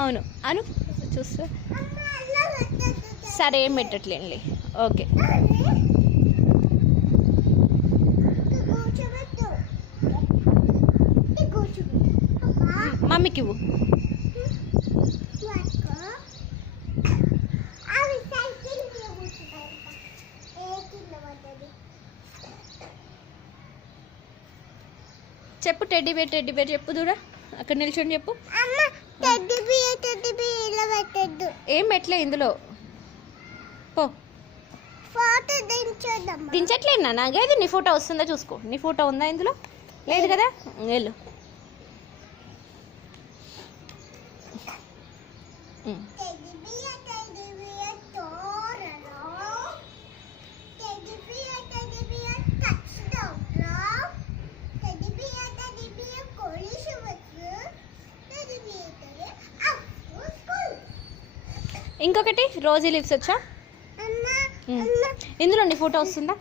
అవును అను చూస్తా. సరే ఏం పెట్టట్లేండి. ఓకే మమ్మీకి ఇవ్వు. చెప్పు టెడ్డీ బేర్ చెప్పు దూడ. అక్కడ నిల్చొని చెప్పు. ఏం పెట్టలే ఇందులో. పో దించట్లేనా నాగేది. నీ ఫోటో వస్తుందా చూసుకో. నీ ఫోటో ఉందా ఇందులో? లేదు కదా, వెళ్ళు. ఇంకొకటి రోజీ లిప్స్ వచ్చా ఇందులో. నీ ఫోటో వస్తుందా?